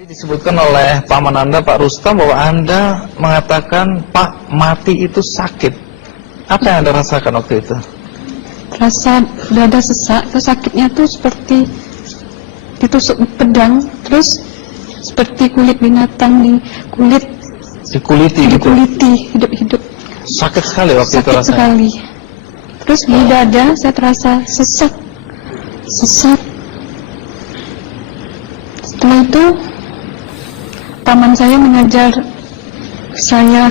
Tadi disebutkan oleh paman Anda, Pak Rustam, bahwa Anda mengatakan Pak mati itu sakit. Apa yang Anda rasakan waktu itu? Rasa dada sesak, terus sakitnya tuh seperti ditusuk pedang, terus seperti kulit binatang Dikuliti gitu? dikuliti hidup-hidup. Sakit sekali waktu itu Sakit rasanya? sekali. Terus di dada saya terasa sesak. Setelah itu paman saya mengajar saya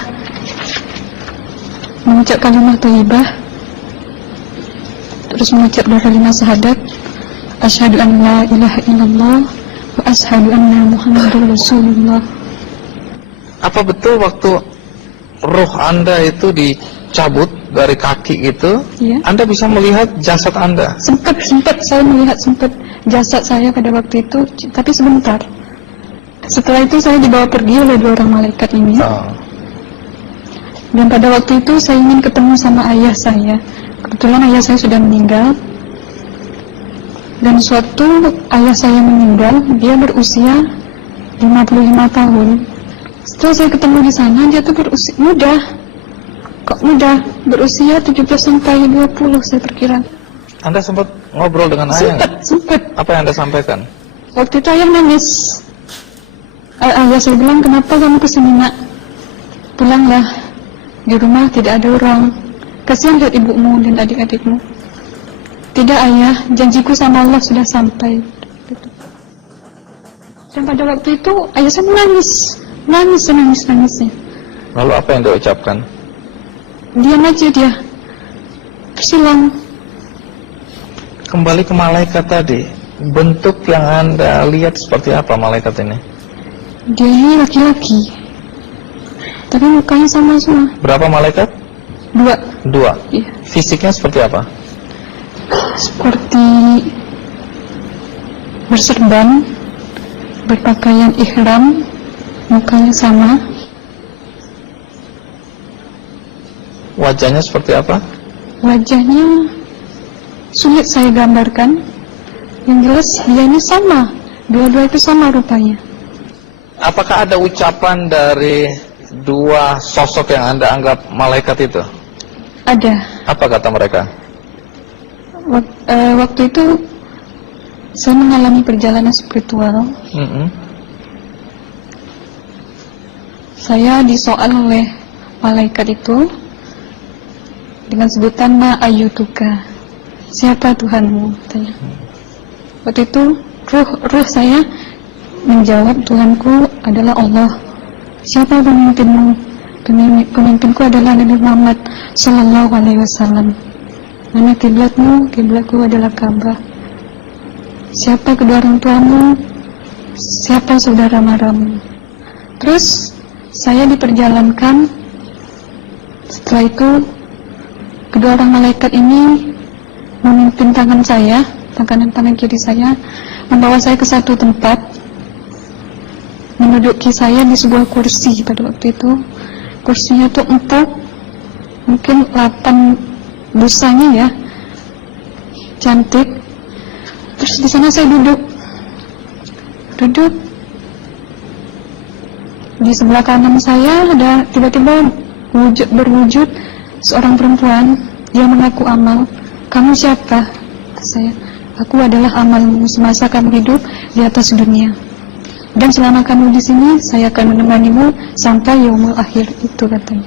mengucap kalimat thayyibah, terus mengucap doa kalimat syahadat, asyhadu an la ilaha illallah wa asyhadu anna muhammadar rasulullah. Apa betul waktu roh Anda itu dicabut dari kaki itu, Ya. Anda bisa melihat jasad Anda? Sempat saya melihat jasad saya pada waktu itu, tapi sebentar. Setelah itu saya dibawa pergi oleh 2 orang malaikat ini. Dan pada waktu itu saya ingin ketemu sama ayah saya. Kebetulan ayah saya sudah meninggal. Dan suatu ayah saya meninggal, dia berusia 55 tahun. Setelah saya ketemu di sana, dia tuh berusia muda. Kok muda? Berusia 17 sampai 20 saya perkira. Anda sempat ngobrol dengan ayah? Sempat. Apa yang Anda sampaikan? Waktu itu ayah nangis. Ayah saya bilang, kenapa kamu kesini nak? Pulanglah, di rumah tidak ada orang. Kasihan lihat ibumu dan adik-adikmu. Tidak ayah, janjiku sama Allah sudah sampai. Dan pada waktu itu ayah saya menangis. Lalu apa yang dia ucapkan? Diam aja dia, terus hilang. Kembali ke malaikat tadi, bentuk yang Anda lihat seperti apa malaikat ini? Dia ini laki-laki, tapi mukanya sama semua. Berapa malaikat? 2. 2. Iya. Fisiknya seperti apa? Seperti berserban, berpakaian ihram, mukanya sama. Wajahnya seperti apa? Wajahnya sulit saya gambarkan. Yang jelas dia ini sama, dua-dua itu sama rupanya. Apakah ada ucapan dari 2 sosok yang Anda anggap malaikat itu? Ada. Apa kata mereka? Waktu itu saya mengalami perjalanan spiritual. Saya disoal oleh malaikat itu dengan sebutan ma ayyutuka, siapa Tuhanmu, tanya. Waktu itu ruh saya menjawab, Tuhanku adalah Allah. Siapa pemimpinmu? Pemimpinku adalah Nabi Muhammad Sallallahu Alaihi Wasallam. Mana kiblatmu? Kiblatku adalah Ka'bah. Siapa kedua orang tuamu? Siapa saudara maramu? Terus saya diperjalankan. Setelah itu kedua orang malaikat ini memimpin tangan saya, tangan kiri saya, membawa saya ke satu tempat, menduduki saya di sebuah kursi. Pada waktu itu kursinya tuh empuk, mungkin 8 busanya ya, cantik. Terus di sana saya duduk. Di sebelah kanan saya ada tiba-tiba berwujud seorang perempuan. Dia mengaku amal. Kamu siapa? Kata saya. Aku adalah amalmu semasa kamu hidup di atas dunia. Dan selama kamu di sini, saya akan menemanimu sampai yaumul akhir, itu katanya.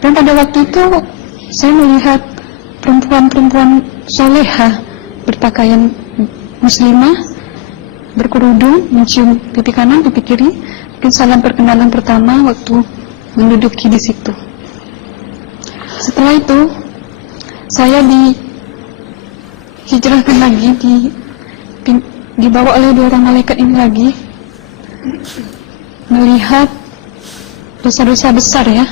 Dan pada waktu itu saya melihat perempuan-perempuan solehah berpakaian muslimah, berkerudung, mencium pipi kanan, pipi kiri. Mungkin salam perkenalan pertama waktu menduduki di situ. Setelah itu saya dihijrahkan lagi, dibawa oleh 2 orang malaikat ini lagi, melihat dosa-dosa besar ya.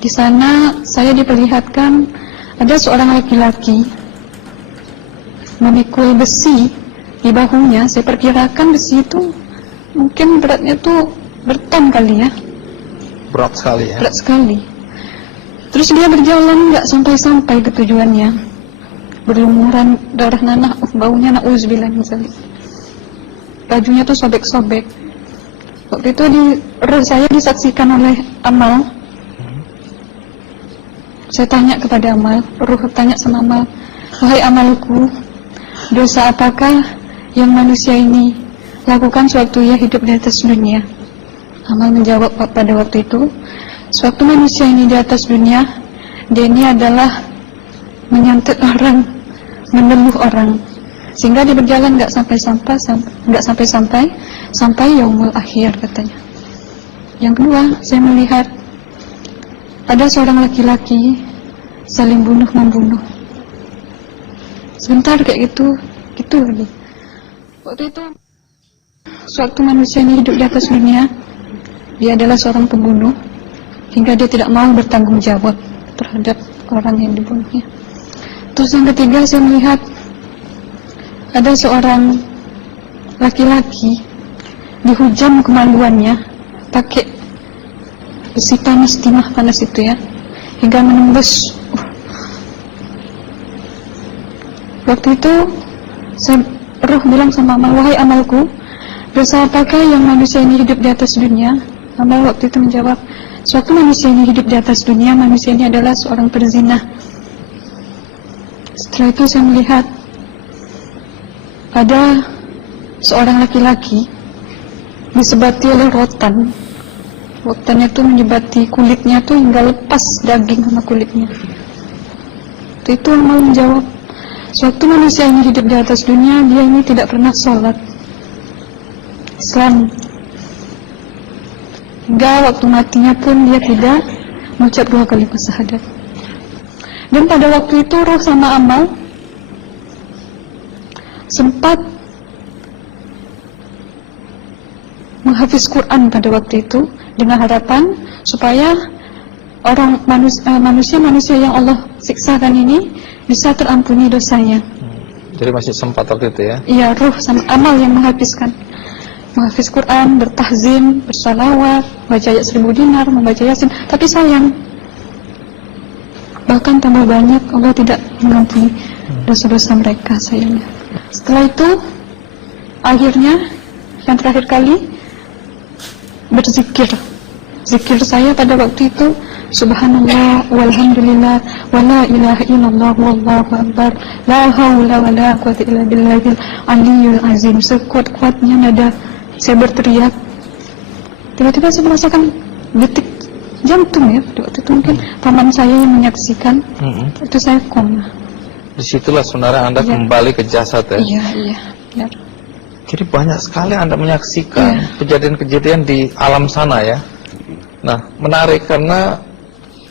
Di sana saya diperlihatkan ada seorang laki-laki memikul besi di bahunya. Saya perkirakan besi itu mungkin beratnya tuh berton kali ya. Berat sekali ya? Berat sekali. Terus dia berjalan nggak sampai-sampai ke tujuannya, berlumuran darah nanah, baunya na'udzubillah misalnya. bajunya tuh sobek-sobek. Waktu itu roh saya disaksikan oleh Amal. Saya tanya kepada Amal, roh tanya sama Amal, wahai Amalku, dosa apakah yang manusia ini lakukan sewaktu ia hidup di atas dunia? Amal menjawab pada waktu itu, sewaktu manusia ini di atas dunia, dia ini adalah menyantet orang, meneluh orang, sehingga dia berjalan nggak sampai yaumul akhir katanya. Yang kedua, saya melihat ada seorang laki-laki saling bunuh-membunuh. Sebentar kayak gitu lagi. Waktu itu, sewaktu manusia ini hidup di atas dunia, dia adalah seorang pembunuh, hingga dia tidak mau bertanggung jawab terhadap orang yang dibunuhnya. Terus yang ketiga, saya melihat ada seorang laki-laki dihujam kemaluannya pakai besi panas, timah panas itu ya, hingga menembus. Waktu itu roh bilang sama Amal, wahai Amalku, dosa apakah yang manusia ini hidup di atas dunia? Amal waktu itu menjawab, suatu manusia ini hidup di atas dunia, manusia ini adalah seorang perzina. Setelah itu saya melihat ada seorang laki-laki disebati oleh rotan. Rotannya itu menyebati kulitnya tuh hingga lepas daging sama kulitnya. Itu Amal menjawab, suatu manusia ini hidup di atas dunia, dia ini tidak pernah sholat Islam, hingga waktu matinya pun dia tidak mengucap 2 kalimat syahadat. Dan pada waktu itu roh sama Amal sempat menghafiz Quran pada waktu itu dengan harapan supaya orang manusia yang Allah siksakan ini bisa terampuni dosanya. Jadi masih sempat waktu itu ya? Iya, roh sama Amal yang menghafis Quran, bertahzim, bersalawat, baca ayat 1000 dinar, membaca Yasin. Tapi sayang, bahkan tambah banyak Allah tidak mengampuni dosa-dosa mereka, sayangnya. Setelah itu, akhirnya yang terakhir kali berzikir. Zikir saya pada waktu itu, subhanallah, walhamdulillah, wala ilaha illallah, wallahu akbar, la haula wala quwwata illa billahil aliyyil azim. Sekuat-kuatnya nada saya berteriak. Tiba-tiba saya merasakan detik jantung ya. Waktu itu mungkin paman saya yang menyaksikan. Itu saya koma. Disitulah sebenarnya Anda kembali ke jasad ya? Iya. Jadi banyak sekali Anda menyaksikan kejadian-kejadian di alam sana ya. Nah, menarik karena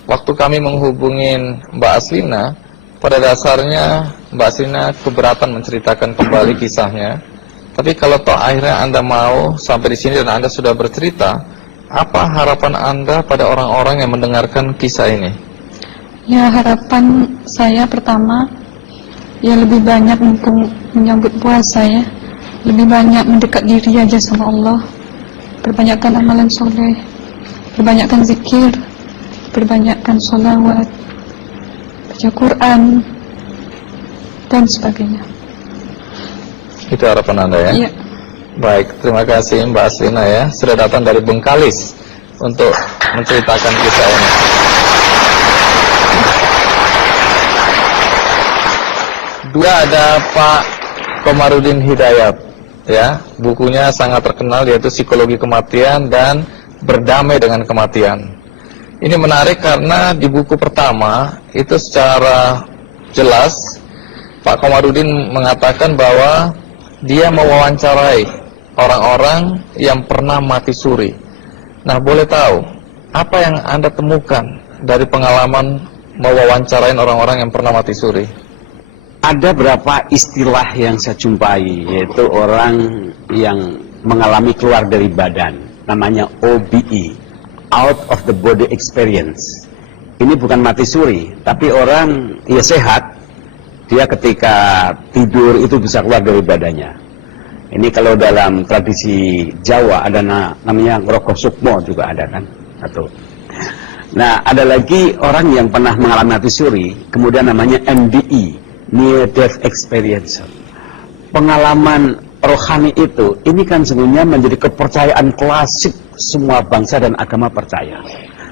waktu kami menghubungin Mbak Aslina, pada dasarnya Mbak Aslina keberatan menceritakan kembali kisahnya. Tapi kalau toh akhirnya Anda mau sampai di sini dan Anda sudah bercerita, apa harapan Anda pada orang-orang yang mendengarkan kisah ini? Ya, harapan saya pertama, ya lebih banyak menyambut puasa ya, lebih banyak mendekat diri aja sama Allah, perbanyakkan amalan soleh, perbanyakkan zikir, perbanyakkan sholawat, baca Quran, dan sebagainya. Itu harapan Anda ya? Iya. Baik, terima kasih Mbak Aslina ya, sudah datang dari Bengkalis untuk menceritakan kisah ini. Dua ada Pak Komarudin Hidayat ya, bukunya sangat terkenal yaitu Psikologi Kematian dan Berdamai dengan Kematian. Ini menarik karena di buku pertama itu secara jelas Pak Komarudin mengatakan bahwa dia mewawancarai orang-orang yang pernah mati suri. Nah, boleh tahu apa yang Anda temukan dari pengalaman mewawancarain orang-orang yang pernah mati suri? Ada beberapa istilah yang saya jumpai, yaitu orang yang mengalami keluar dari badan, namanya OBE, out of the body experience. Ini bukan mati suri, tapi orang ya sehat, dia ketika tidur itu bisa keluar dari badannya. Ini kalau dalam tradisi Jawa ada namanya ngerokok sukmo juga ada kan, atau. Nah, ada lagi orang yang pernah mengalami mati suri, kemudian namanya NDE, near death experience. Pengalaman rohani itu, ini kan sesungguhnya menjadi kepercayaan klasik semua bangsa dan agama percaya.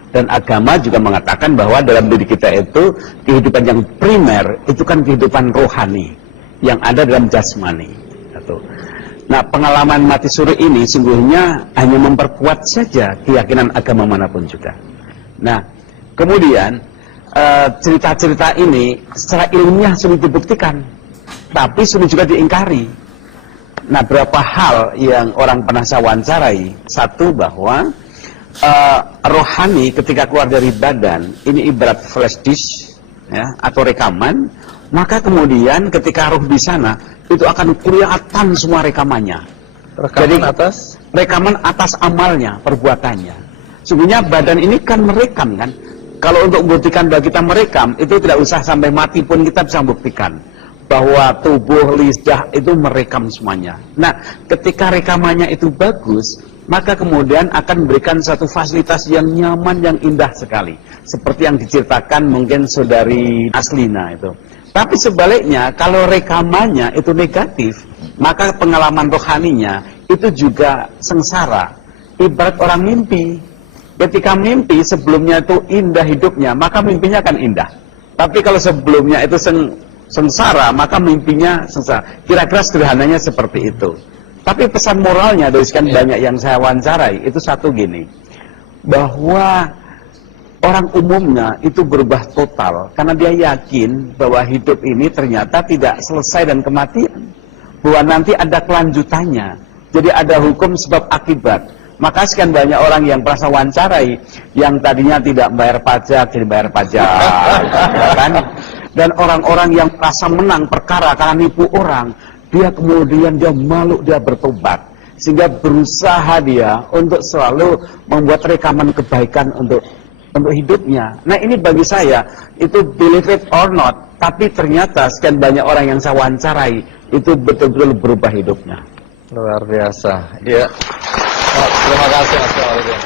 Dan agama juga mengatakan bahwa dalam diri kita itu kehidupan yang primer itu kan kehidupan rohani yang ada dalam jasmani. Nah, pengalaman mati suri ini sungguhnya hanya memperkuat saja keyakinan agama manapun juga. Nah, kemudian cerita-cerita ini secara ilmiah sulit dibuktikan, tapi sulit juga diingkari. Nah, berapa hal yang orang pernah saya wawancarai. Satu, bahwa rohani ketika keluar dari badan ini ibarat flash disk ya, atau rekaman, maka kemudian ketika ruh di sana itu akan kelihatan semua rekamannya. Rekaman atas amalnya, perbuatannya. Sungguhnya badan ini kan merekam kan. Kalau untuk membuktikan bahwa kita merekam, itu tidak usah sampai mati pun kita bisa membuktikan bahwa tubuh, lidah itu merekam semuanya. Nah, ketika rekamannya itu bagus, maka kemudian akan memberikan satu fasilitas yang nyaman, yang indah sekali. Seperti yang diceritakan mungkin saudari Aslina itu. Tapi sebaliknya, kalau rekamannya itu negatif, maka pengalaman rohaninya itu juga sengsara. Ibarat orang mimpi. Ketika mimpi sebelumnya itu indah hidupnya, maka mimpinya akan indah. Tapi kalau sebelumnya itu sengsara, maka mimpinya sengsara. Kira-kira sederhananya seperti itu. Tapi pesan moralnya dari sekian banyak yang saya wawancarai, itu satu gini. Bahwa orang umumnya itu berubah total karena dia yakin bahwa hidup ini ternyata tidak selesai dan kematian, bahwa nanti ada kelanjutannya. Jadi ada hukum sebab akibat. Maka sekian banyak orang yang merasa wawancarai yang tadinya tidak bayar pajak jadi bayar pajak, ya kan? Dan orang-orang yang merasa menang perkara karena nipu orang, dia kemudian dia malu, dia bertobat, sehingga berusaha dia untuk selalu membuat rekaman kebaikan untuk hidupnya. Nah, ini bagi saya itu believe it or not, tapi ternyata sekian banyak orang yang saya wawancarai itu betul-betul berubah hidupnya. Luar biasa. Ya. Oh, terima kasih Mas Kamarudin.